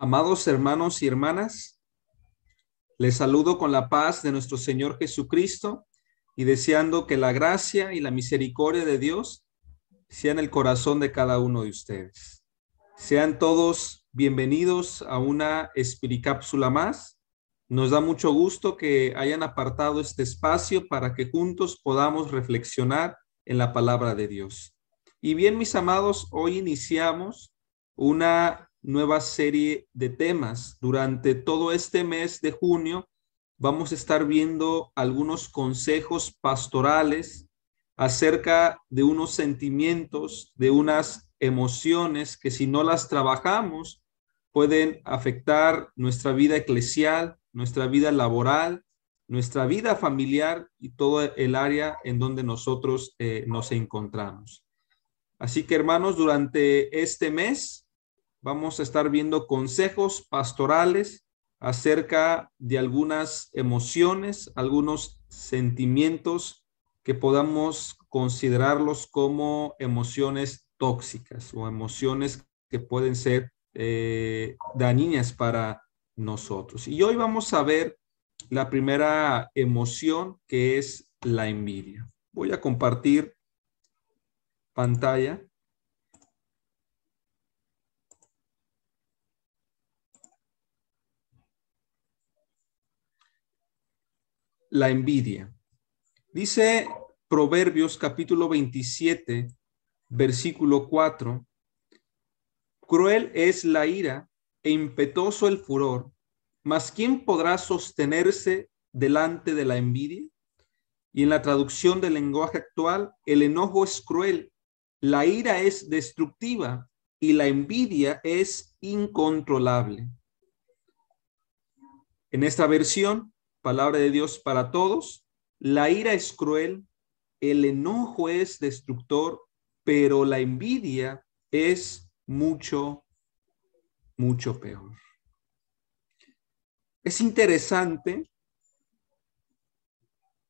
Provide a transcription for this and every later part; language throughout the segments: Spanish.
Amados hermanos y hermanas, les saludo con la paz de nuestro Señor Jesucristo y deseando que la gracia y la misericordia de Dios sean el corazón de cada uno de ustedes. Sean todos bienvenidos a una Espiricápsula más. Nos da mucho gusto que hayan apartado este espacio para que juntos podamos reflexionar en la palabra de Dios. Y bien, mis amados, hoy iniciamos una nueva serie de temas. Durante todo este mes de junio vamos a estar viendo algunos consejos pastorales acerca de unos sentimientos, de unas emociones que si no las trabajamos pueden afectar nuestra vida eclesial, nuestra vida laboral, nuestra vida familiar y todo el área en donde nosotros nos encontramos. Así que hermanos, durante este mes vamos a estar viendo consejos pastorales acerca de algunas emociones, algunos sentimientos que podamos considerarlos como emociones tóxicas o emociones que pueden ser dañinas para nosotros. Y hoy vamos a ver la primera emoción, que es la envidia. Voy a compartir pantalla. La envidia. Dice Proverbios capítulo 27, versículo 4. Cruel es la ira e impetuoso el furor, mas ¿quién podrá sostenerse delante de la envidia? Y en la traducción del lenguaje actual, el enojo es cruel, la ira es destructiva y la envidia es incontrolable. En esta versión, palabra de Dios para todos, la ira es cruel, el enojo es destructor, pero la envidia es mucho, mucho peor. Es interesante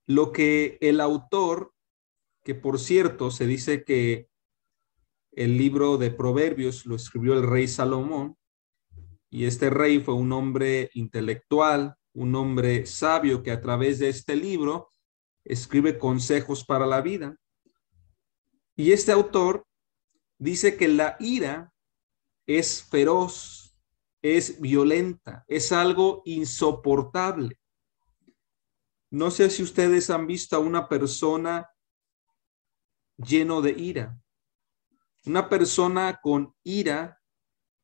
lo que el autor, que por cierto se dice que el libro de Proverbios lo escribió el rey Salomón, y este rey fue un hombre intelectual, un hombre sabio que a través de este libro escribe consejos para la vida. Y este autor dice que la ira es feroz, es violenta, es algo insoportable. No sé si ustedes han visto a una persona lleno de ira. Una persona con ira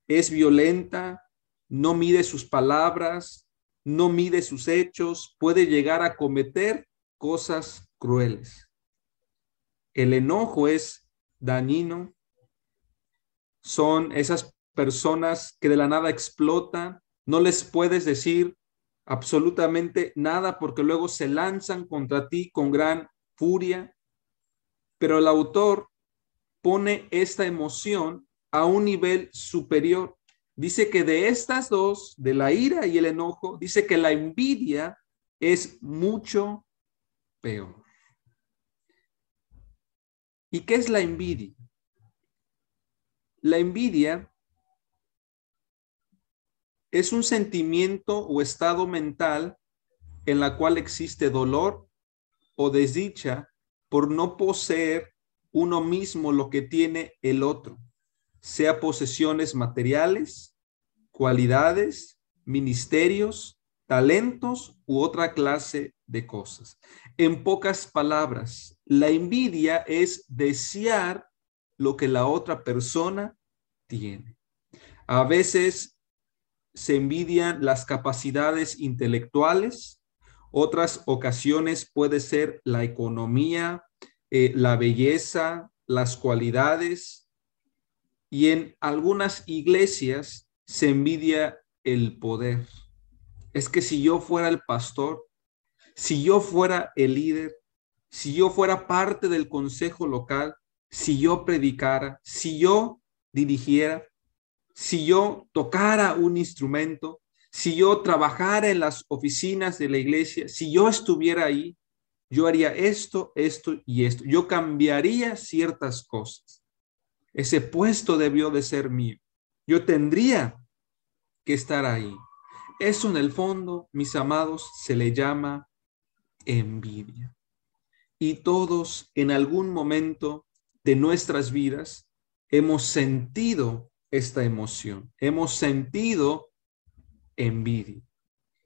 es violenta, no mide sus palabras, no mide sus hechos, puede llegar a cometer cosas crueles. El enojo es dañino, son esas personas que de la nada explotan, no les puedes decir absolutamente nada porque luego se lanzan contra ti con gran furia, pero el autor pone esta emoción a un nivel superior. Dice que de estas dos, de la ira y el enojo, dice que la envidia es mucho peor. ¿Y qué es la envidia? La envidia es un sentimiento o estado mental en la cual existe dolor o desdicha por no poseer uno mismo lo que tiene el otro, sea posesiones materiales, cualidades, ministerios, talentos u otra clase de cosas. En pocas palabras, la envidia es desear lo que la otra persona tiene. A veces se envidian las capacidades intelectuales, otras ocasiones puede ser la economía, la belleza, las cualidades, y en algunas iglesias se envidia el poder. Es que si yo fuera el pastor, si yo fuera el líder, si yo fuera parte del consejo local, si yo predicara, si yo dirigiera, si yo tocara un instrumento, si yo trabajara en las oficinas de la iglesia, si yo estuviera ahí, yo haría esto, esto y esto. Yo cambiaría ciertas cosas. Ese puesto debió de ser mío. Yo tendría que estar ahí. Eso en el fondo, mis amados, se le llama envidia. Y todos en algún momento de nuestras vidas hemos sentido esta emoción, hemos sentido envidia.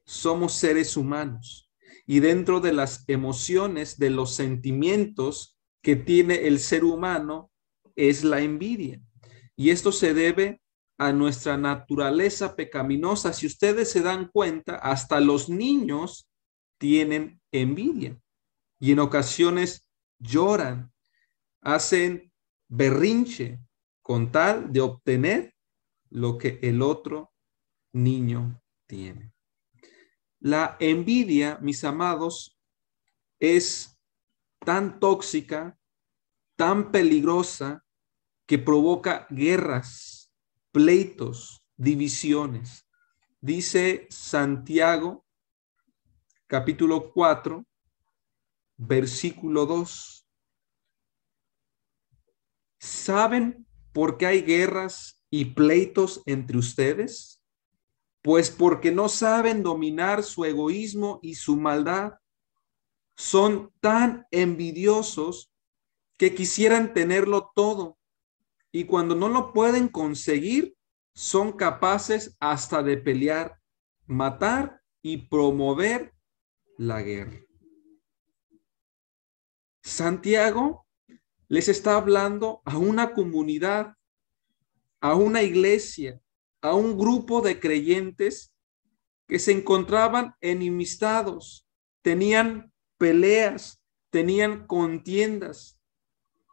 Somos seres humanos y dentro de las emociones, de los sentimientos que tiene el ser humano es la envidia. Y esto se debe a nuestra naturaleza pecaminosa. Si ustedes se dan cuenta, hasta los niños tienen envidia y en ocasiones lloran, hacen berrinche con tal de obtener lo que el otro niño tiene. La envidia, mis amados, es tan tóxica, tan peligrosa, que provoca guerras, pleitos, divisiones. Dice Santiago, capítulo 4, versículo 2. ¿Saben por qué hay guerras y pleitos entre ustedes? Pues porque no saben dominar su egoísmo y su maldad. Son tan envidiosos que quisieran tenerlo todo y cuando no lo pueden conseguir, son capaces hasta de pelear, matar y promover la guerra. Santiago les está hablando a una comunidad, a una iglesia, a un grupo de creyentes que se encontraban enemistados, tenían peleas, tenían contiendas,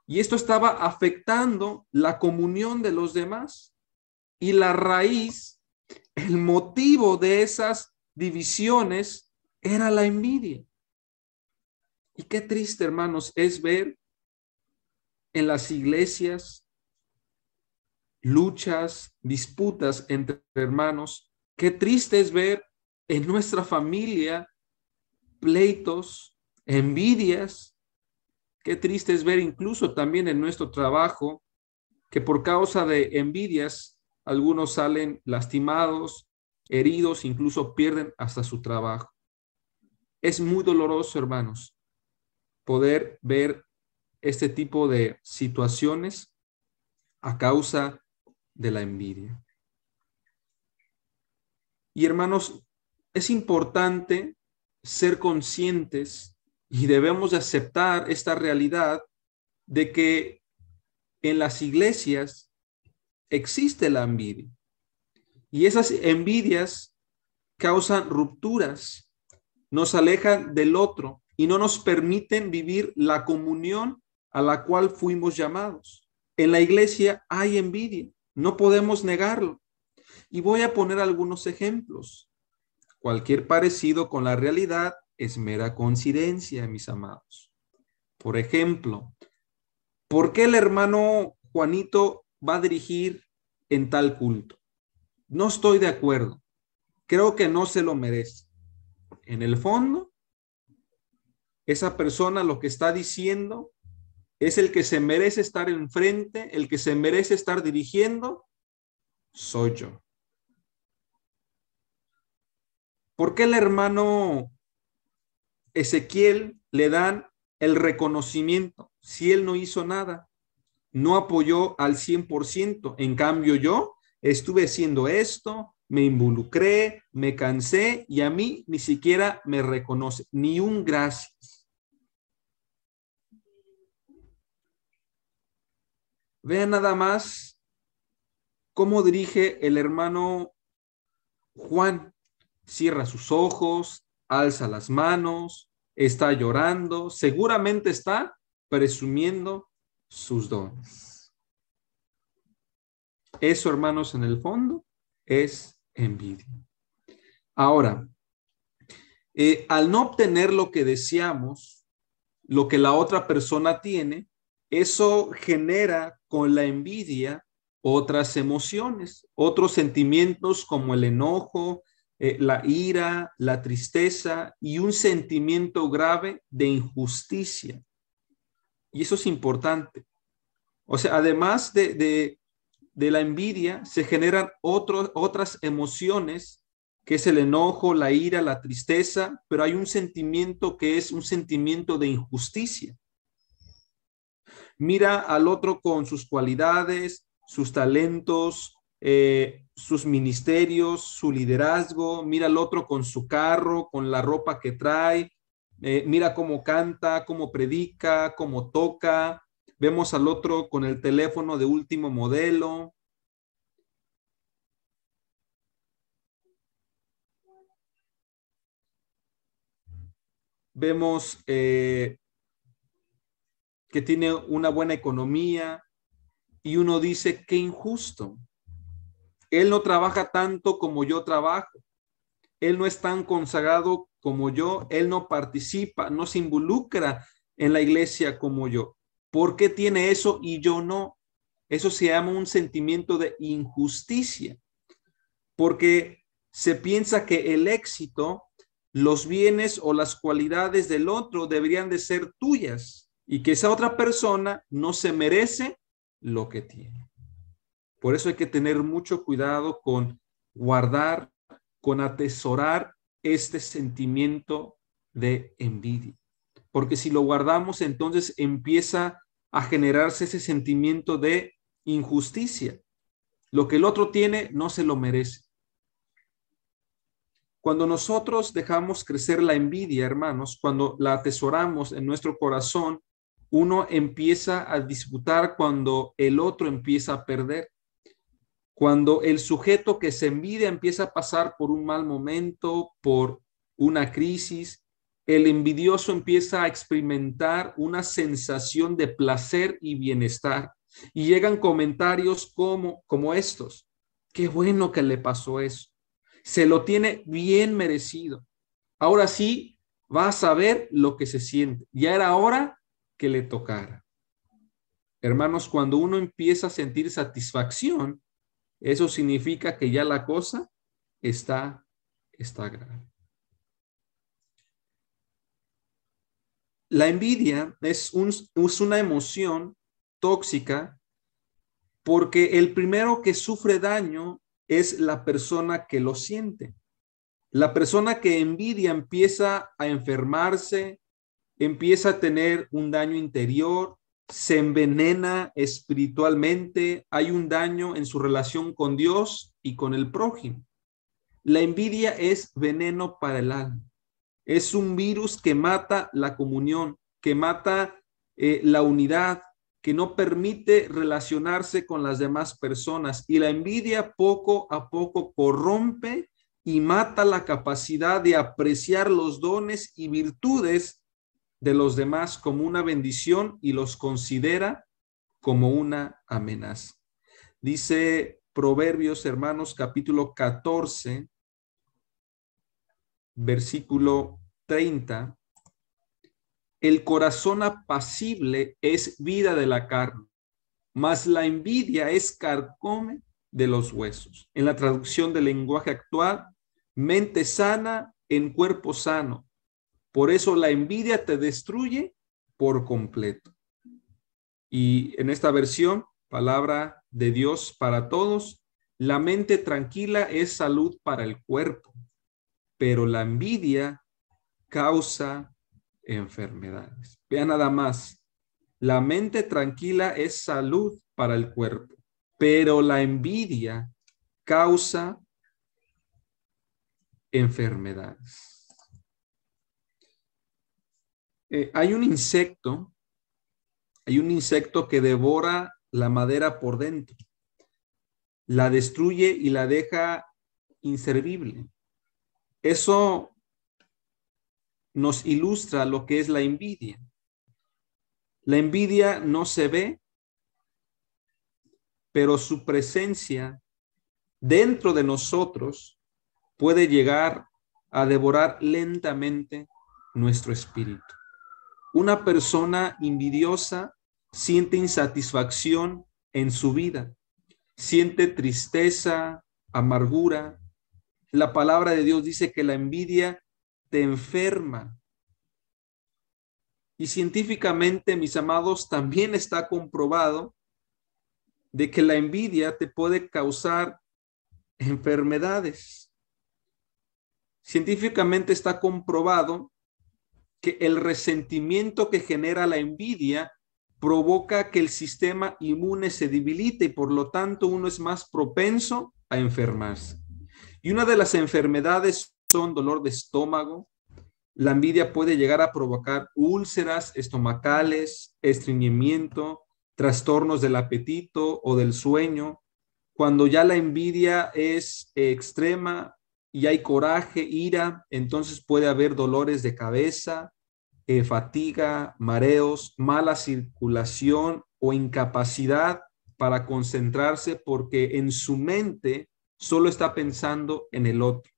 y esto estaba afectando la comunión de los demás. Y la raíz, el motivo de esas divisiones era la envidia. Y qué triste, hermanos, es ver en las iglesias luchas, disputas entre hermanos. Qué triste es ver en nuestra familia pleitos, envidias. Qué triste es ver incluso también en nuestro trabajo que por causa de envidias algunos salen lastimados, heridos, incluso pierden hasta su trabajo. Es muy doloroso, hermanos, poder ver este tipo de situaciones a causa de la envidia. Y hermanos, es importante ser conscientes y debemos de aceptar esta realidad de que en las iglesias existe la envidia. Y esas envidias causan rupturas, nos alejan del otro y no nos permiten vivir la comunión a la cual fuimos llamados. En la iglesia hay envidia, no podemos negarlo. Y voy a poner algunos ejemplos. Cualquier parecido con la realidad es mera coincidencia, mis amados. Por ejemplo, ¿por qué el hermano Juanito va a dirigir en tal culto? No estoy de acuerdo. Creo que no se lo merece. En el fondo, esa persona lo que está diciendo es el que se merece estar enfrente, el que se merece estar dirigiendo, soy yo. ¿Por qué el hermano Ezequiel le dan el reconocimiento si él no hizo nada? No apoyó al 100%. En cambio, yo estuve haciendo esto, me involucré, me cansé y a mí ni siquiera me reconoce, ni un gracias. Vean nada más cómo dirige el hermano Juan. Cierra sus ojos, alza las manos, está llorando, seguramente está presumiendo sus dones. Eso, hermanos, en el fondo es envidia. Ahora, al no obtener lo que deseamos, lo que la otra persona tiene, eso genera con la envidia otras emociones, otros sentimientos como el enojo, la ira, la tristeza y un sentimiento grave de injusticia. Y eso es importante. O sea, además de de la envidia se generan otras emociones, que es el enojo, la ira, la tristeza, pero hay un sentimiento que es un sentimiento de injusticia. Mira al otro con sus cualidades, sus talentos, sus ministerios, su liderazgo. Mira al otro con su carro, con la ropa que trae. Mira cómo canta, cómo predica, cómo toca. Vemos al otro con el teléfono de último modelo. Vemos que tiene una buena economía y uno dice, qué injusto. Él no trabaja tanto como yo trabajo. Él no es tan consagrado como yo. Él no participa, no se involucra en la iglesia como yo. ¿Por qué tiene eso y yo no? Eso se llama un sentimiento de injusticia, porque se piensa que el éxito, los bienes o las cualidades del otro deberían de ser tuyas y que esa otra persona no se merece lo que tiene. Por eso hay que tener mucho cuidado con guardar, con atesorar este sentimiento de envidia. Porque si lo guardamos, entonces empieza a generarse ese sentimiento de injusticia. Lo que el otro tiene no se lo merece. Cuando nosotros dejamos crecer la envidia, hermanos, cuando la atesoramos en nuestro corazón, uno empieza a disputar cuando el otro empieza a perder. Cuando el sujeto que se envidia empieza a pasar por un mal momento, por una crisis, el envidioso empieza a experimentar una sensación de placer y bienestar. Y llegan comentarios como estos. Qué bueno que le pasó eso. Se lo tiene bien merecido. Ahora sí va a saber lo que se siente. Ya era hora que le tocara. Hermanos, cuando uno empieza a sentir satisfacción, eso significa que ya la cosa está grave. La envidia es una emoción tóxica porque el primero que sufre daño es la persona que lo siente. La persona que envidia empieza a enfermarse, empieza a tener un daño interior, se envenena espiritualmente, hay un daño en su relación con Dios y con el prójimo. La envidia es veneno para el alma. Es un virus que mata la comunión, que mata la unidad, que no permite relacionarse con las demás personas. Y la envidia poco a poco corrompe y mata la capacidad de apreciar los dones y virtudes de los demás como una bendición y los considera como una amenaza. Dice Proverbios, hermanos, capítulo 14, versículo 30. El corazón apacible es vida de la carne, mas la envidia es carcome de los huesos. En la traducción del lenguaje actual, mente sana en cuerpo sano. Por eso la envidia te destruye por completo. Y en esta versión, palabra de Dios para todos, la mente tranquila es salud para el cuerpo, pero la envidia causa enfermedades. Vean nada más, la mente tranquila es salud para el cuerpo, pero la envidia causa enfermedades. Hay un insecto que devora la madera por dentro, la destruye y la deja inservible. Eso nos ilustra lo que es la envidia. La envidia no se ve, pero su presencia dentro de nosotros puede llegar a devorar lentamente nuestro espíritu. Una persona envidiosa siente insatisfacción en su vida, siente tristeza, amargura. La palabra de Dios dice que la envidia te enferma. Y científicamente, mis amados, también está comprobado de que la envidia te puede causar enfermedades. Científicamente está comprobado que el resentimiento que genera la envidia provoca que el sistema inmune se debilite y por lo tanto uno es más propenso a enfermarse. Y una de las enfermedades son dolor de estómago. La envidia puede llegar a provocar úlceras estomacales, estreñimiento, trastornos del apetito o del sueño. Cuando ya la envidia es extrema y hay coraje, ira, entonces puede haber dolores de cabeza, fatiga, mareos, mala circulación o incapacidad para concentrarse porque en su mente solo está pensando en el otro.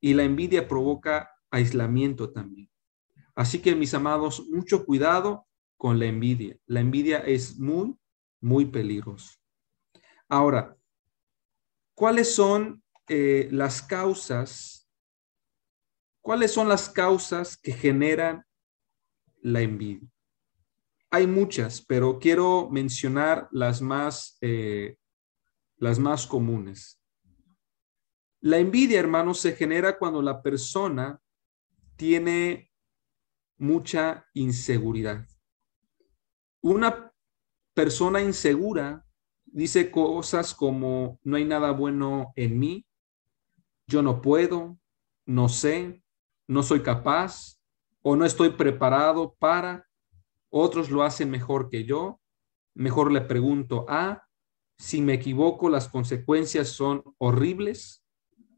Y la envidia provoca aislamiento también. Así que, mis amados, mucho cuidado con la envidia. La envidia es muy, muy peligrosa. Ahora, ¿cuáles son las causas? ¿Cuáles son las causas que generan la envidia? Hay muchas, pero quiero mencionar las más comunes. La envidia, hermanos, se genera cuando la persona tiene mucha inseguridad. Una persona insegura dice cosas como no hay nada bueno en mí, yo no puedo, no sé, no soy capaz o no estoy preparado para, otros lo hacen mejor que yo, mejor le pregunto si me equivoco las consecuencias son horribles.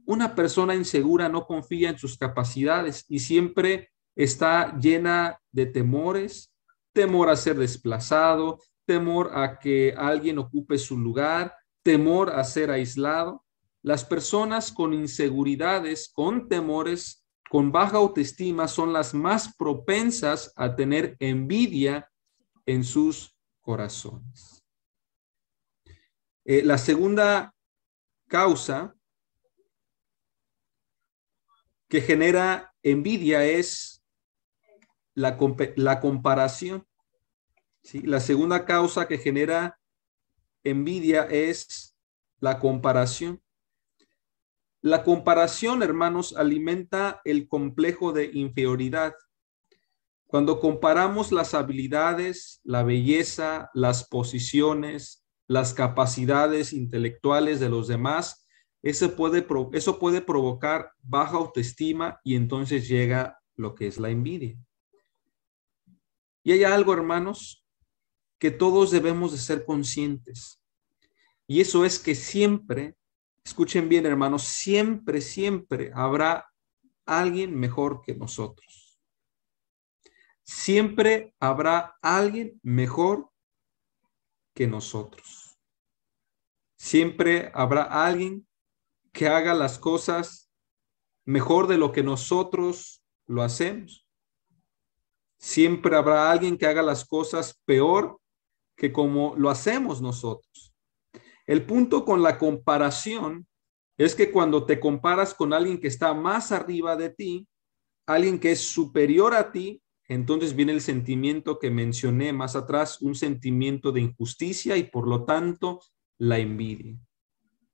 Una persona insegura no confía en sus capacidades y siempre está llena de temores, temor a ser desplazado, temor a que alguien ocupe su lugar, temor a ser aislado. Las personas con inseguridades, con temores, con baja autoestima son las más propensas a tener envidia en sus corazones. La segunda causa que genera envidia es la comparación. ¿Sí? La segunda causa que genera envidia es la comparación. La comparación, hermanos, alimenta el complejo de inferioridad. Cuando comparamos las habilidades, la belleza, las posiciones, las capacidades intelectuales de los demás, eso puede provocar baja autoestima y entonces llega lo que es la envidia. Y hay algo, hermanos, que todos debemos de ser conscientes. Y eso es que siempre, escuchen bien, hermanos, siempre, siempre habrá alguien mejor que nosotros. Siempre habrá alguien mejor que nosotros. Siempre habrá alguien que haga las cosas mejor de lo que nosotros lo hacemos. Siempre habrá alguien que haga las cosas peor que como lo hacemos nosotros. El punto con la comparación es que cuando te comparas con alguien que está más arriba de ti, alguien que es superior a ti, entonces viene el sentimiento que mencioné más atrás, un sentimiento de injusticia y por lo tanto la envidia.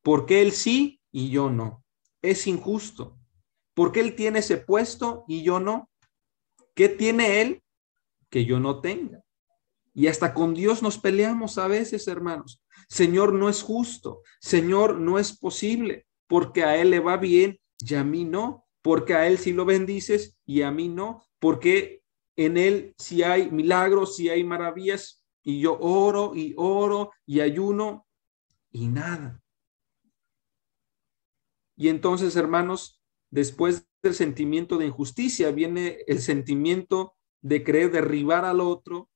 ¿Por qué él sí y yo no? Es injusto. ¿Por qué él tiene ese puesto y yo no? ¿Qué tiene él que yo no tenga? Y hasta con Dios nos peleamos a veces, hermanos. Señor, no es justo. Señor, no es posible, porque a él le va bien y a mí no. Porque a él sí lo bendices y a mí no. Porque en él sí hay milagros, sí hay maravillas y yo oro y ayuno y nada. Y entonces, hermanos, después del sentimiento de injusticia viene el sentimiento de querer derribar al otro,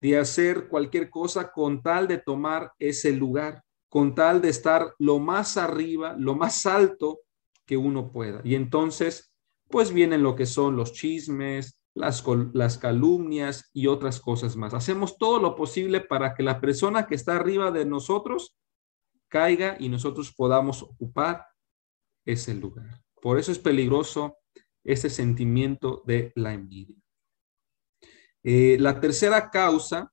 de hacer cualquier cosa con tal de tomar ese lugar, con tal de estar lo más arriba, lo más alto que uno pueda. Y entonces, pues vienen lo que son los chismes, las calumnias y otras cosas más. Hacemos todo lo posible para que la persona que está arriba de nosotros caiga y nosotros podamos ocupar ese lugar. Por eso es peligroso ese sentimiento de la envidia. La tercera causa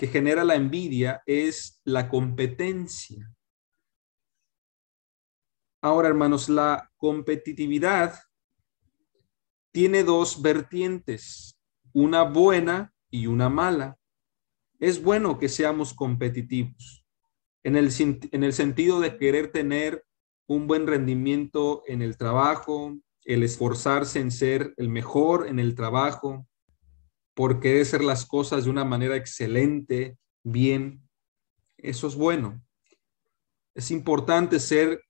que genera la envidia es la competencia. Ahora, hermanos, la competitividad tiene dos vertientes, una buena y una mala. Es bueno que seamos competitivos en el sentido de querer tener un buen rendimiento en el trabajo, el esforzarse en ser el mejor en el trabajo, por querer hacer las cosas de una manera excelente, bien. Eso es bueno. Es importante ser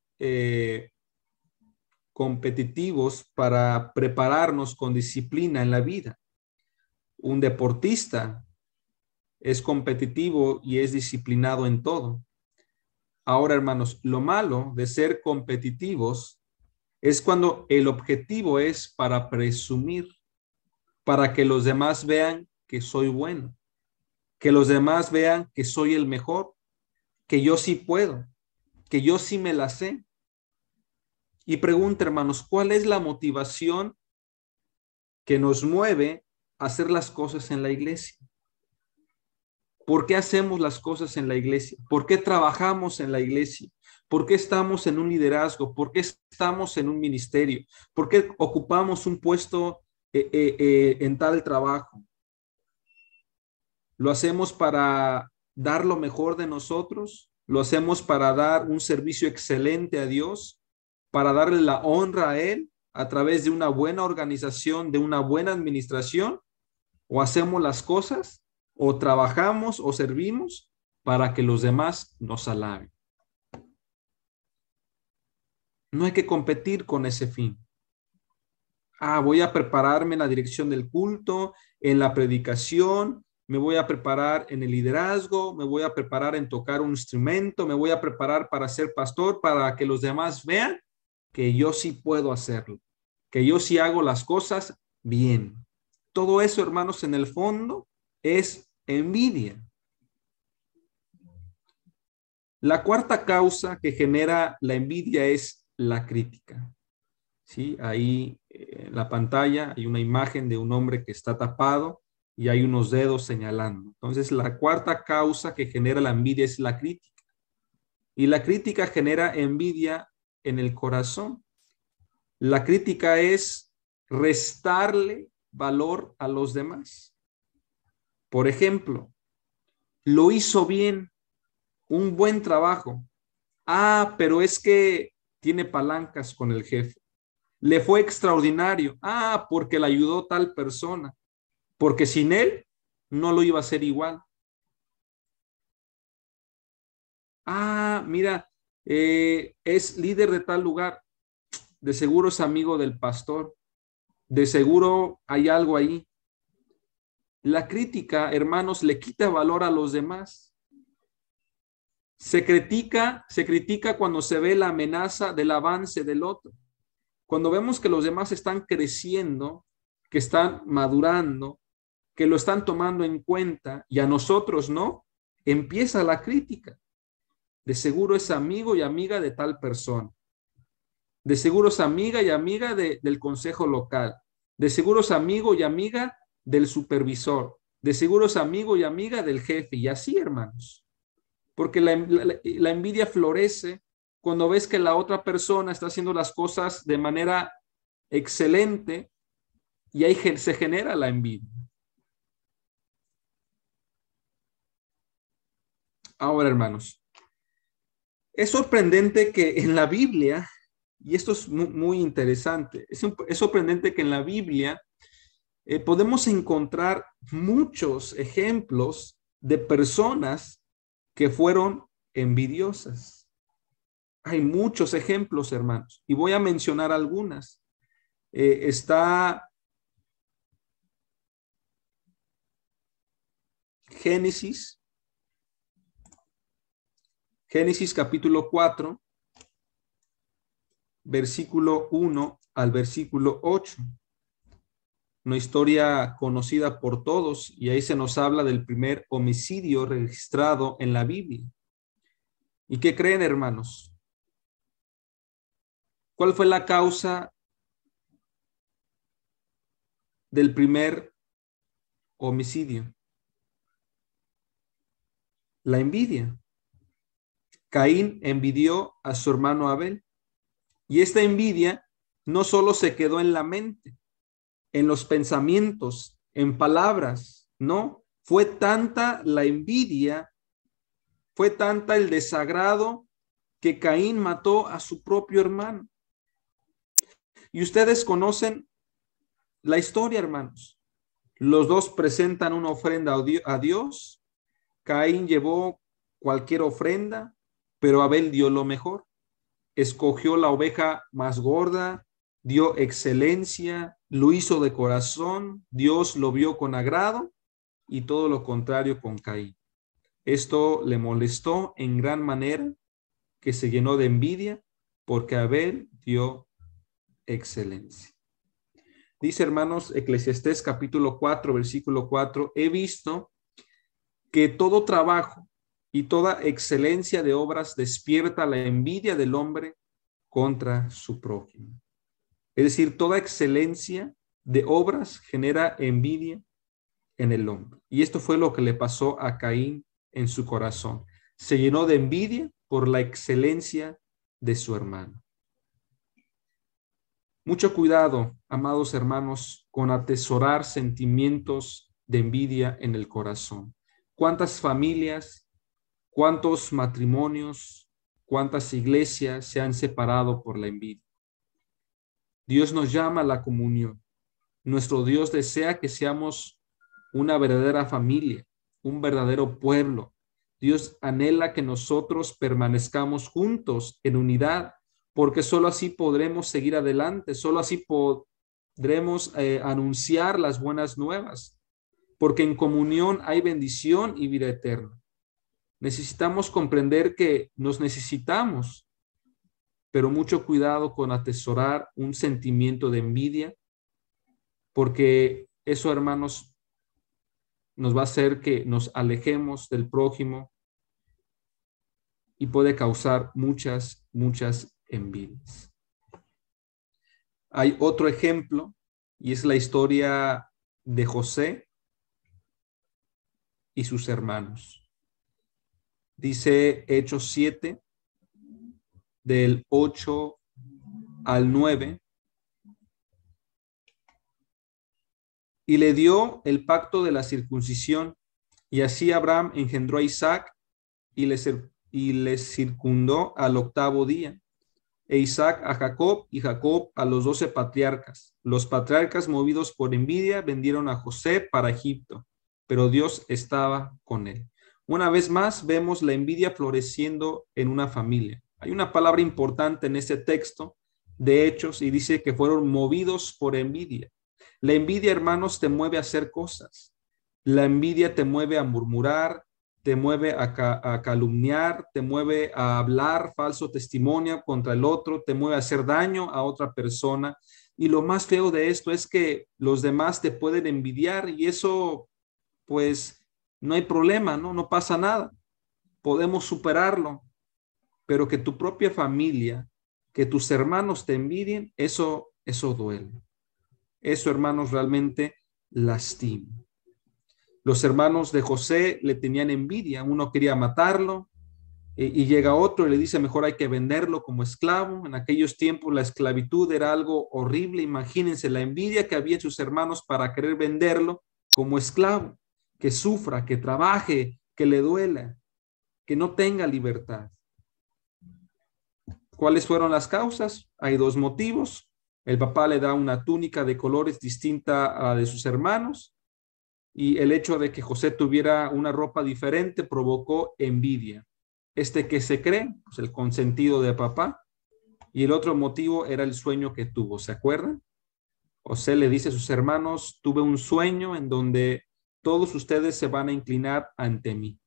competitivos para prepararnos con disciplina en la vida. Un deportista es competitivo y es disciplinado en todo. Ahora, hermanos, lo malo de ser competitivos es cuando el objetivo es para presumir, para que los demás vean que soy bueno, que los demás vean que soy el mejor, que yo sí puedo, que yo sí me la sé. Y pregunta, hermanos, ¿cuál es la motivación que nos mueve a hacer las cosas en la iglesia? ¿Por qué hacemos las cosas en la iglesia? ¿Por qué trabajamos en la iglesia? ¿Por qué estamos en un liderazgo? ¿Por qué estamos en un ministerio? ¿Por qué ocupamos un puesto en tal trabajo? ¿Lo hacemos para dar lo mejor de nosotros? ¿Lo hacemos para dar un servicio excelente a Dios? ¿Para darle la honra a Él a través de una buena organización, de una buena administración? ¿O hacemos las cosas o trabajamos o servimos para que los demás nos alaben? No hay que competir con ese fin. Voy a prepararme en la dirección del culto, en la predicación, me voy a preparar en el liderazgo, me voy a preparar en tocar un instrumento, me voy a preparar para ser pastor, para que los demás vean que yo sí puedo hacerlo, que yo sí hago las cosas bien. Todo eso, hermanos, en el fondo es envidia. La cuarta causa que genera la envidia es la crítica. ¿Sí? Ahí en la pantalla hay una imagen de un hombre que está tapado y hay unos dedos señalando. Entonces, la cuarta causa que genera la envidia es la crítica. Y la crítica genera envidia en el corazón. La crítica es restarle valor a los demás. Por ejemplo, lo hizo bien, un buen trabajo. Pero es que tiene palancas con el jefe. Le fue extraordinario. Porque le ayudó tal persona. Porque sin él no lo iba a hacer igual. Mira, es líder de tal lugar. De seguro es amigo del pastor. De seguro hay algo ahí. La crítica, hermanos, le quita valor a los demás. Se critica cuando se ve la amenaza del avance del otro. Cuando vemos que los demás están creciendo, que están madurando, que lo están tomando en cuenta y a nosotros no, empieza la crítica. De seguro es amigo y amiga de tal persona. De seguro es amiga y amiga del consejo local. De seguro es amigo y amiga del supervisor. De seguro es amigo y amiga del jefe. Y así, hermanos. Porque la envidia florece cuando ves que la otra persona está haciendo las cosas de manera excelente y ahí se genera la envidia. Ahora, hermanos, es sorprendente que en la Biblia, y esto es muy interesante, es sorprendente que en la Biblia podemos encontrar muchos ejemplos de personas que fueron envidiosas. Hay muchos ejemplos, hermanos, y voy a mencionar algunas. Está Génesis capítulo 4, versículo 1 al versículo 8. Una historia conocida por todos, y ahí se nos habla del primer homicidio registrado en la Biblia. ¿Y qué creen, hermanos? ¿Cuál fue la causa del primer homicidio? la envidia. Caín envidió a su hermano Abel. Y esta envidia no solo se quedó en la mente, en los pensamientos, en palabras, no. Fue tanta la envidia, fue tanta el desagrado que Caín mató a su propio hermano. Y ustedes conocen la historia, hermanos. Los dos presentan una ofrenda a Dios. Caín llevó cualquier ofrenda, pero Abel dio lo mejor. Escogió la oveja más gorda, dio excelencia, lo hizo de corazón, Dios lo vio con agrado y todo lo contrario con Caín. Esto le molestó en gran manera, que se llenó de envidia porque Abel dio excelencia. Dice, hermanos, Eclesiastés capítulo 4, versículo 4, he visto que todo trabajo y toda excelencia de obras despierta la envidia del hombre contra su prójimo. Es decir, toda excelencia de obras genera envidia en el hombre. Y esto fue lo que le pasó a Caín en su corazón. Se llenó de envidia por la excelencia de su hermano. Mucho cuidado, amados hermanos, con atesorar sentimientos de envidia en el corazón. ¿Cuántas familias, cuántos matrimonios, cuántas iglesias se han separado por la envidia? Dios nos llama a la comunión. Nuestro Dios desea que seamos una verdadera familia, un verdadero pueblo. Dios anhela que nosotros permanezcamos juntos en unidad, porque solo así podremos seguir adelante, solo así podremos anunciar las buenas nuevas, porque en comunión hay bendición y vida eterna. Necesitamos comprender que nos necesitamos, pero mucho cuidado con atesorar un sentimiento de envidia, porque eso, hermanos, nos va a hacer que nos alejemos del prójimo y puede causar muchas envidias. Hay otro ejemplo y es la historia de José y sus hermanos. Dice Hechos 7, del 8 al 9. Y le dio el pacto de la circuncisión, y así Abraham engendró a Isaac y le circundó al 8º día. E Isaac a Jacob y Jacob a los 12 patriarcas. Los patriarcas, movidos por envidia, vendieron a José para Egipto, pero Dios estaba con él. Una vez más vemos la envidia floreciendo en una familia. Hay una palabra importante en este texto de Hechos y dice que fueron movidos por envidia. La envidia, hermanos, te mueve a hacer cosas. La envidia te mueve a murmurar, te mueve a calumniar, te mueve a hablar falso testimonio contra el otro, te mueve a hacer daño a otra persona. Y lo más feo de esto es que los demás te pueden envidiar y eso, pues, no hay problema, ¿no? No pasa nada. Podemos superarlo, pero que tu propia familia, que tus hermanos te envidien, eso duele. Eso, hermanos, realmente lastima. Los hermanos de José le tenían envidia. Uno quería matarlo y llega otro y le dice, mejor hay que venderlo como esclavo. En aquellos tiempos la esclavitud era algo horrible. Imagínense la envidia que había en sus hermanos para querer venderlo como esclavo, que sufra, que trabaje, que le duela, que no tenga libertad. ¿Cuáles fueron las causas? Hay dos motivos. El papá le da una túnica de colores distinta a la de sus hermanos y el hecho de que José tuviera una ropa diferente provocó envidia. Que se cree, pues el consentido de papá, y el otro motivo era el sueño que tuvo. ¿Se acuerdan? José le dice a sus hermanos, tuve un sueño en donde todos ustedes se van a inclinar ante mí.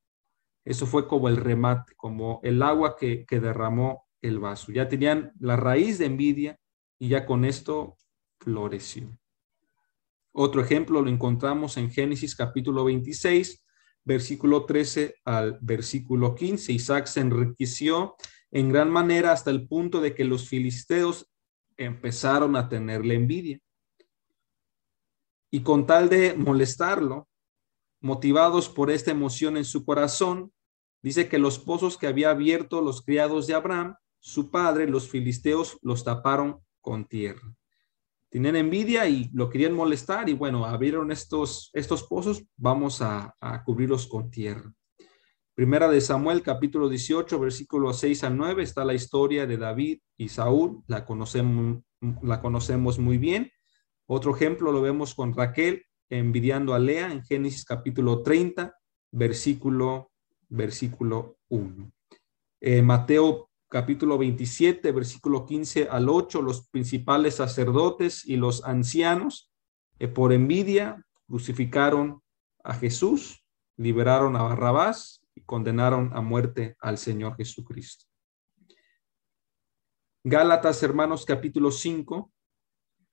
Eso fue como el remate, como el agua que derramó el vaso. Ya tenían la raíz de envidia y ya con esto floreció. Otro ejemplo lo encontramos en Génesis capítulo 26, versículo 13 al versículo 15. Isaac se enriqueció en gran manera hasta el punto de que los filisteos empezaron a tenerle envidia. Y con tal de molestarlo, motivados por esta emoción en su corazón, Dice que los pozos que había abierto los criados de Abraham, su padre, los filisteos, los taparon con tierra. Tenían envidia y lo querían molestar y bueno, abrieron estos pozos, vamos a cubrirlos con tierra. Primera de Samuel, capítulo 18, versículos 6 al 9, está la historia de David y Saúl, la conocemos muy bien. Otro ejemplo lo vemos con Raquel envidiando a Lea en Génesis capítulo 30, versículo 1. Mateo capítulo 27, versículo 15 al 8, los principales sacerdotes y los ancianos, por envidia, crucificaron a Jesús, liberaron a Barrabás y condenaron a muerte al Señor Jesucristo. Gálatas, hermanos, capítulo 5,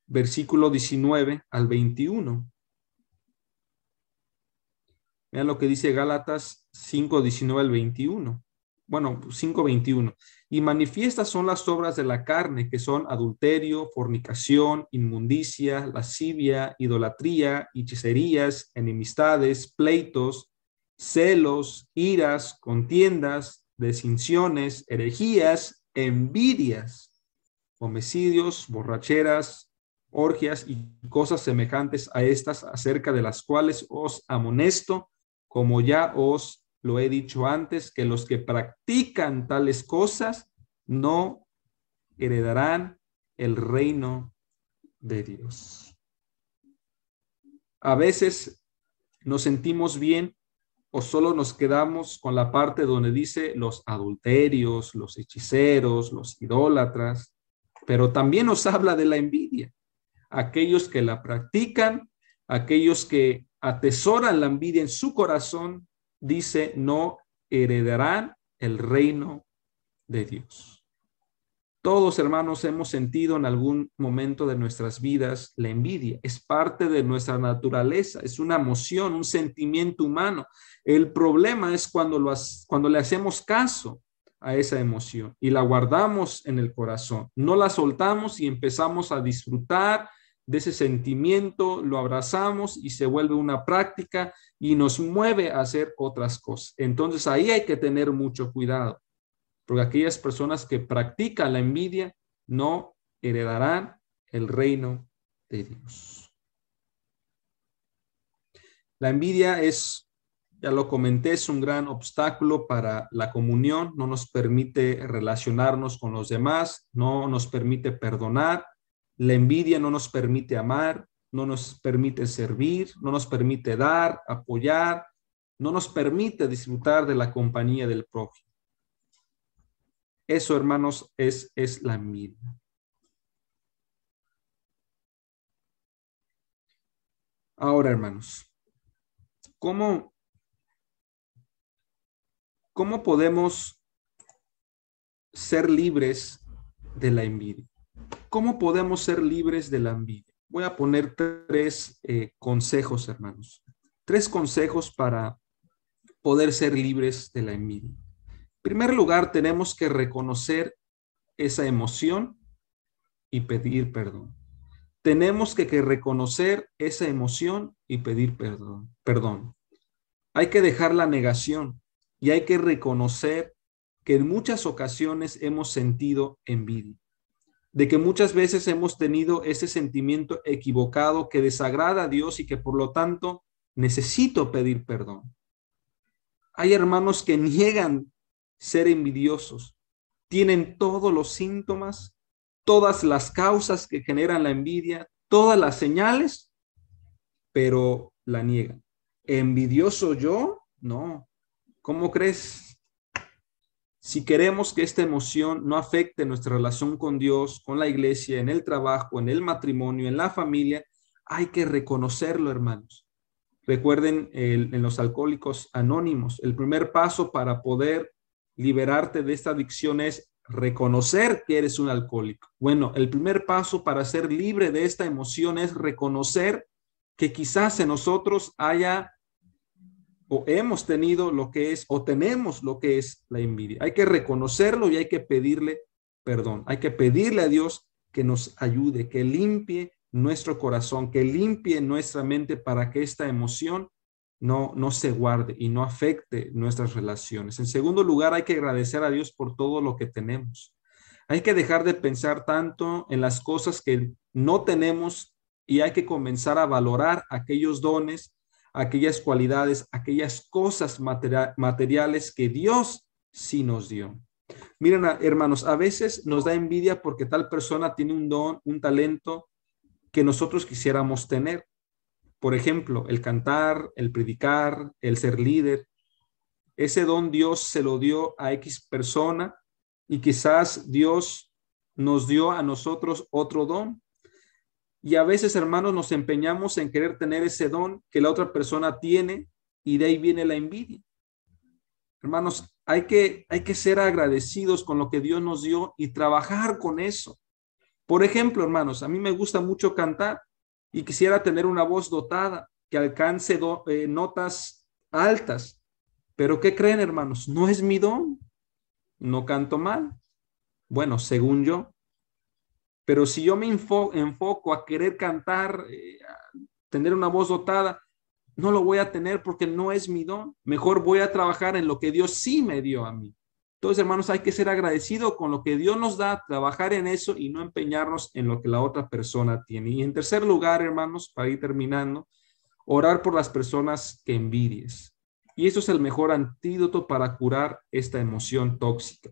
versículo 19 al 21. Vean lo que dice Gálatas 5, 19 al 21. Bueno, 5, 21. Y manifiestas son las obras de la carne, que son adulterio, fornicación, inmundicia, lascivia, idolatría, hechicerías, enemistades, pleitos, celos, iras, contiendas, desinciones, herejías, envidias, homicidios, borracheras, orgias y cosas semejantes a estas, acerca de las cuales os amonesto, como ya os lo he dicho antes, que los que practican tales cosas no heredarán el reino de Dios. A veces nos sentimos bien o solo nos quedamos con la parte donde dice los adulterios, los hechiceros, los idólatras, pero también nos habla de la envidia. Aquellos que la practican, aquellos que atesoran la envidia en su corazón, dice, no heredarán el reino de Dios. Todos, hermanos, hemos sentido en algún momento de nuestras vidas la envidia. Es parte de nuestra naturaleza, es una emoción, un sentimiento humano. El problema es cuando le hacemos caso a esa emoción y la guardamos en el corazón. No la soltamos y empezamos a disfrutar de ese sentimiento, lo abrazamos y se vuelve una práctica y nos mueve a hacer otras cosas. Entonces ahí hay que tener mucho cuidado, porque aquellas personas que practican la envidia no heredarán el reino de Dios. La envidia es, ya lo comenté, es un gran obstáculo para la comunión, no nos permite relacionarnos con los demás, no nos permite perdonar. La envidia no nos permite amar, no nos permite servir, no nos permite dar, apoyar, no nos permite disfrutar de la compañía del prójimo. Eso, hermanos, es la envidia. Ahora, hermanos, ¿cómo podemos ser libres de la envidia? ¿Cómo podemos ser libres de la envidia? Voy a poner tres consejos, hermanos. Tres consejos para poder ser libres de la envidia. En primer lugar, tenemos que reconocer esa emoción y pedir perdón. Tenemos que reconocer esa emoción y pedir perdón. Hay que dejar la negación y hay que reconocer que en muchas ocasiones hemos sentido envidia, de que muchas veces hemos tenido ese sentimiento equivocado que desagrada a Dios y que por lo tanto necesito pedir perdón. Hay hermanos que niegan ser envidiosos, tienen todos los síntomas, todas las causas que generan la envidia, todas las señales, pero la niegan. ¿Envidioso yo? No. ¿Cómo crees? Si queremos que esta emoción no afecte nuestra relación con Dios, con la iglesia, en el trabajo, en el matrimonio, en la familia, hay que reconocerlo, hermanos. Recuerden en los alcohólicos anónimos, el primer paso para poder liberarte de esta adicción es reconocer que eres un alcohólico. Bueno, el primer paso para ser libre de esta emoción es reconocer que quizás en nosotros haya o hemos tenido lo que es o tenemos lo que es la envidia. Hay que reconocerlo y hay que pedirle perdón. Hay que pedirle a Dios que nos ayude, que limpie nuestro corazón, que limpie nuestra mente para que esta emoción no se guarde y no afecte nuestras relaciones. En segundo lugar, hay que agradecer a Dios por todo lo que tenemos. Hay que dejar de pensar tanto en las cosas que no tenemos y hay que comenzar a valorar aquellos dones, aquellas cualidades, aquellas cosas materiales que Dios sí nos dio. Miren, hermanos, a veces nos da envidia porque tal persona tiene un don, un talento que nosotros quisiéramos tener. Por ejemplo, el cantar, el predicar, el ser líder. Ese don Dios se lo dio a X persona y quizás Dios nos dio a nosotros otro don. Y a veces, hermanos, nos empeñamos en querer tener ese don que la otra persona tiene y de ahí viene la envidia. Hermanos, hay que ser agradecidos con lo que Dios nos dio y trabajar con eso. Por ejemplo, hermanos, a mí me gusta mucho cantar y quisiera tener una voz dotada que alcance notas altas. Pero ¿qué creen, hermanos? No es mi don. No canto mal. Bueno, según yo. Pero si yo me enfoco a querer cantar, a tener una voz dotada, no lo voy a tener porque no es mi don. Mejor voy a trabajar en lo que Dios sí me dio a mí. Entonces, hermanos, hay que ser agradecido con lo que Dios nos da, trabajar en eso y no empeñarnos en lo que la otra persona tiene. Y en tercer lugar, hermanos, para ir terminando, orar por las personas que envidies. Y eso es el mejor antídoto para curar esta emoción tóxica.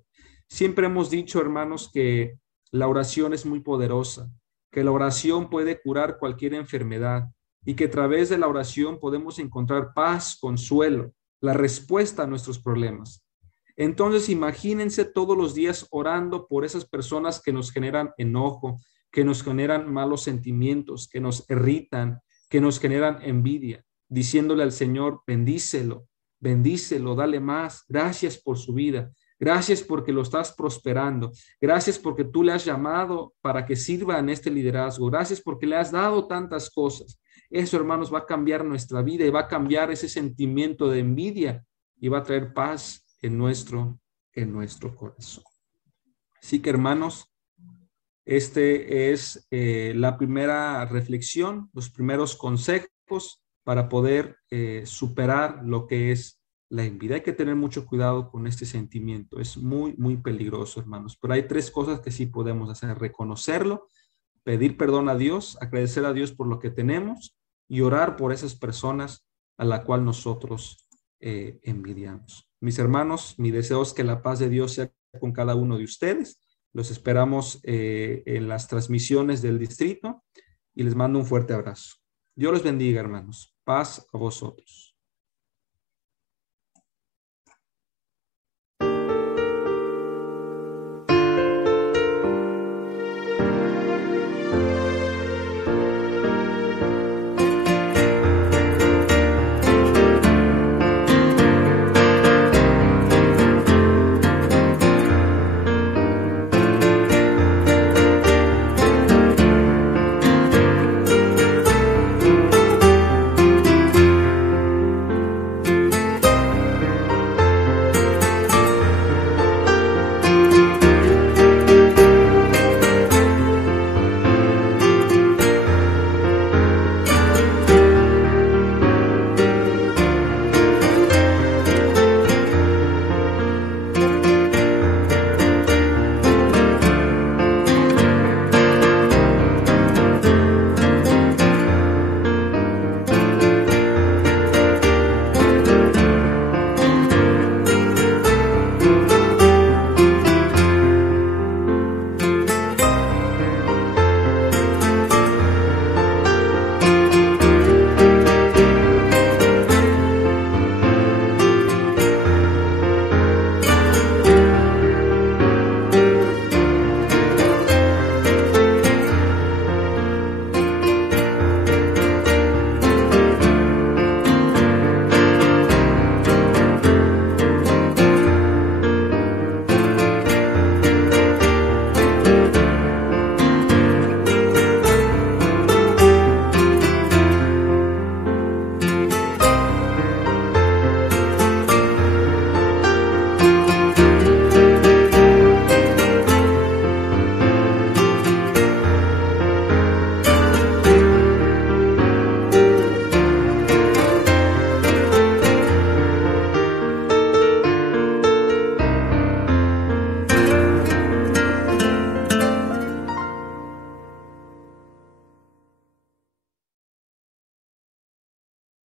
Siempre hemos dicho, hermanos, que la oración es muy poderosa, que la oración puede curar cualquier enfermedad y que a través de la oración podemos encontrar paz, consuelo, la respuesta a nuestros problemas. Entonces, imagínense todos los días orando por esas personas que nos generan enojo, que nos generan malos sentimientos, que nos irritan, que nos generan envidia, diciéndole al Señor, bendícelo, bendícelo, dale más, gracias por su vida, gracias porque lo estás prosperando, gracias porque tú le has llamado para que sirva en este liderazgo, gracias porque le has dado tantas cosas. Eso, hermanos, va a cambiar nuestra vida y va a cambiar ese sentimiento de envidia y va a traer paz en nuestro corazón. Así que, hermanos, este es la primera reflexión, los primeros consejos para poder superar lo que es la envidia. Hay que tener mucho cuidado con este sentimiento. Es muy, muy peligroso, hermanos. Pero hay tres cosas que sí podemos hacer. Reconocerlo, pedir perdón a Dios, agradecer a Dios por lo que tenemos y orar por esas personas a la cual nosotros envidiamos. Mis hermanos, mi deseo es que la paz de Dios sea con cada uno de ustedes. Los esperamos en las transmisiones del distrito y les mando un fuerte abrazo. Dios los bendiga, hermanos. Paz a vosotros.